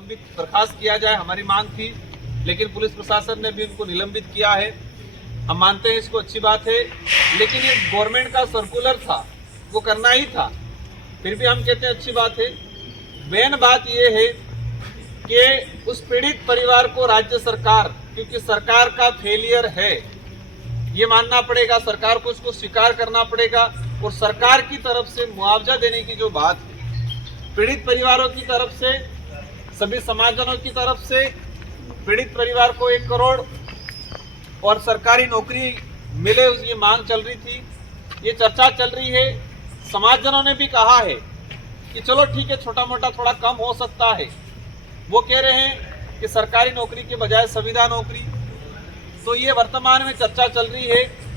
बर्खास्त किया जाए, हमारी मांग थी, लेकिन पुलिस प्रशासन ने भी उनको निलंबित किया है। हम मानते हैं इसको अच्छी बात है, लेकिन ये गवर्नमेंट का सर्कुलर था, वो करना ही था। फिर भी हम कहते हैं अच्छी बात है। मेन बात ये है कि उस पीड़ित परिवार को राज्य सरकार, क्योंकि सरकार का फेलियर है, ये मानना पड़ेगा, सरकार को उसको स्वीकार करना पड़ेगा। और सरकार की तरफ से मुआवजा देने की जो बात है, पीड़ित परिवारों की तरफ से, सभी समाजजनों की तरफ से पीड़ित परिवार को 1 करोड़ और सरकारी नौकरी मिले, ये मांग चल रही थी, ये चर्चा चल रही है। समाजजनों ने भी कहा है कि चलो ठीक है, छोटा मोटा थोड़ा कम हो सकता है। वो कह रहे हैं कि सरकारी नौकरी के बजाय संविदा नौकरी, तो ये वर्तमान में चर्चा चल रही है।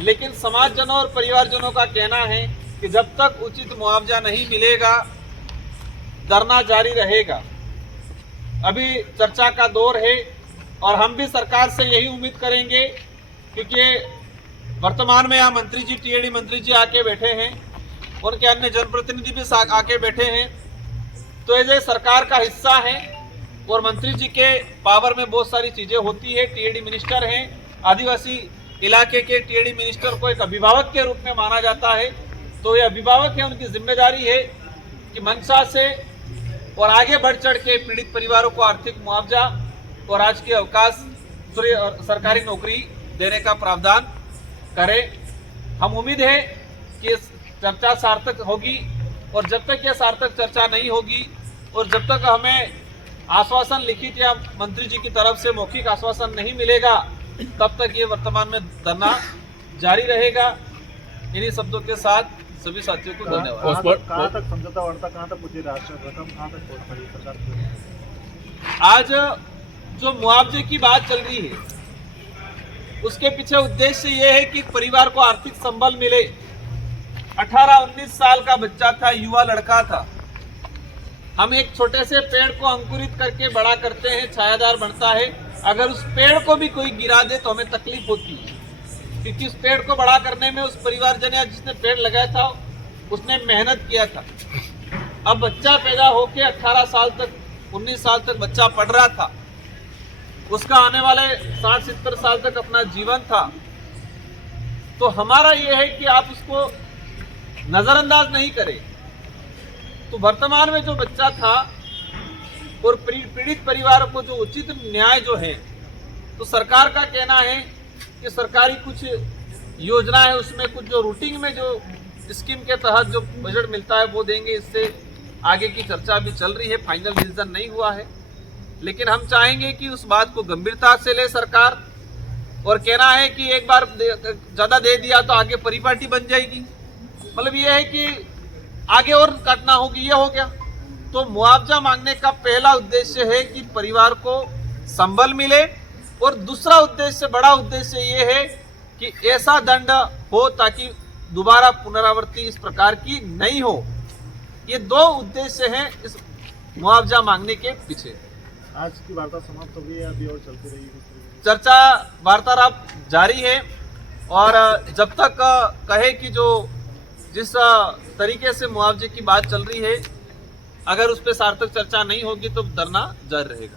लेकिन समाजजनों और परिवारजनों का कहना है कि जब तक उचित मुआवजा नहीं मिलेगा, धरना जारी रहेगा। अभी चर्चा का दौर है और हम भी सरकार से यही उम्मीद करेंगे, क्योंकि वर्तमान में यहाँ मंत्री जी, टीएडी मंत्री जी आके बैठे हैं, उनके अन्य जनप्रतिनिधि भी आके बैठे हैं, तो ये सरकार का हिस्सा है और मंत्री जी के पावर में बहुत सारी चीजें होती है। टीएडी मिनिस्टर हैं, आदिवासी इलाके के टीएडी मिनिस्टर को एक अभिभावक के रूप में माना जाता है, तो ये अभिभावक है, उनकी जिम्मेदारी है कि मंशा से और आगे बढ़ चढ़ के पीड़ित परिवारों को आर्थिक मुआवजा और राजकीय अवकाश, सरकारी नौकरी देने का प्रावधान करें। हम उम्मीद है कि चर्चा सार्थक होगी, और जब तक यह सार्थक चर्चा नहीं होगी और जब तक हमें आश्वासन लिखित या मंत्री जी की तरफ से मौखिक आश्वासन नहीं मिलेगा, तब तक ये वर्तमान में धरना जारी रहेगा। इन्हीं शब्दों के साथ सभी साथियों को धन्यवाद। कहाँ तक समझौता वार्ता, कहाँ तक पहुंची, रकम कहाँ तक पहुंच पाई सरकार? आज जो मुआवजे की बात चल रही है, उसके पीछे उद्देश्य ये है कि परिवार को आर्थिक संबल मिले। 18-19 साल का बच्चा था, युवा लड़का था। हम एक छोटे से पेड़ को अंकुरित करके बड़ा करते हैं, छायादार बनता है। अगर उस पेड़ को भी कोई गिरा दे तो हमें तकलीफ होती है, क्योंकि उस पेड़ को बड़ा करने में उस परिवारजन या जिसने पेड़ लगाया था, उसने मेहनत किया था। अब बच्चा पैदा होके 18 साल तक, 19 साल तक बच्चा पढ़ रहा था, उसका आने वाले 60-70 साल तक अपना जीवन था। तो हमारा यह है कि आप उसको नजरअंदाज नहीं करें। तो वर्तमान में जो बच्चा था और पीड़ित परिवार को जो उचित न्याय जो है, तो सरकार का कहना है कि सरकारी कुछ योजना है, उसमें कुछ जो रूटीन में जो स्कीम के तहत जो बजट मिलता है वो देंगे। इससे आगे की चर्चा भी चल रही है, फाइनल डिसीजन नहीं हुआ है, लेकिन हम चाहेंगे कि उस बात को गंभीरता से ले सरकार। और कहना है कि एक बार ज्यादा दे दिया तो आगे परिपाटी बन जाएगी, मतलब ये है कि आगे और काटना होगी, ये हो गया। तो मुआवजा मांगने का पहला उद्देश्य है कि परिवार को संबल मिले, और दूसरा उद्देश्य, बड़ा उद्देश्य ये है कि ऐसा दंड हो ताकि दोबारा पुनरावृत्ति इस प्रकार की नहीं हो। ये 2 उद्देश्य हैं इस मुआवजा मांगने के पीछे। आज की वार्ता समाप्त हो गई है, अभी और चलती रहेगी? चर्चा वार्तालाप जारी है, और जब तक कहे कि जो जिस तरीके से मुआवजे की बात चल रही है, अगर उस पर सार्थक चर्चा नहीं होगी तो धरना जारी रहेगा।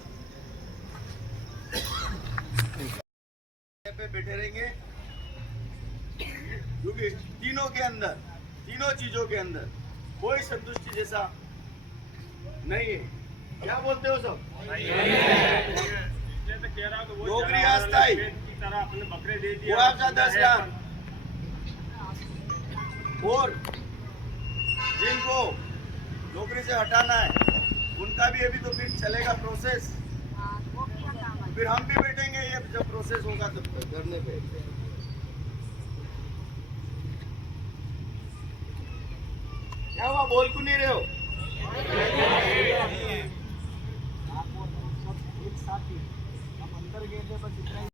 पे बैठे रहेंगे, क्योंकि तीनों चीजों के अंदर कोई संतुष्टि जैसा नहीं है। क्या बोलते हो सब? नौकरी अस्थायी, मुआवजा 10 लाख, और जिनको नौकरी से हटाना है उनका भी अभी तो फिर चलेगा प्रोसेस। फिर हम भी बैठेंगे, ये जब प्रोसेस होगा तब तक धरने पे। क्या हुआ, बोल क्यों नहीं रहे हो? एक साथ ही हम अंदर गए थे, बस इतना ही।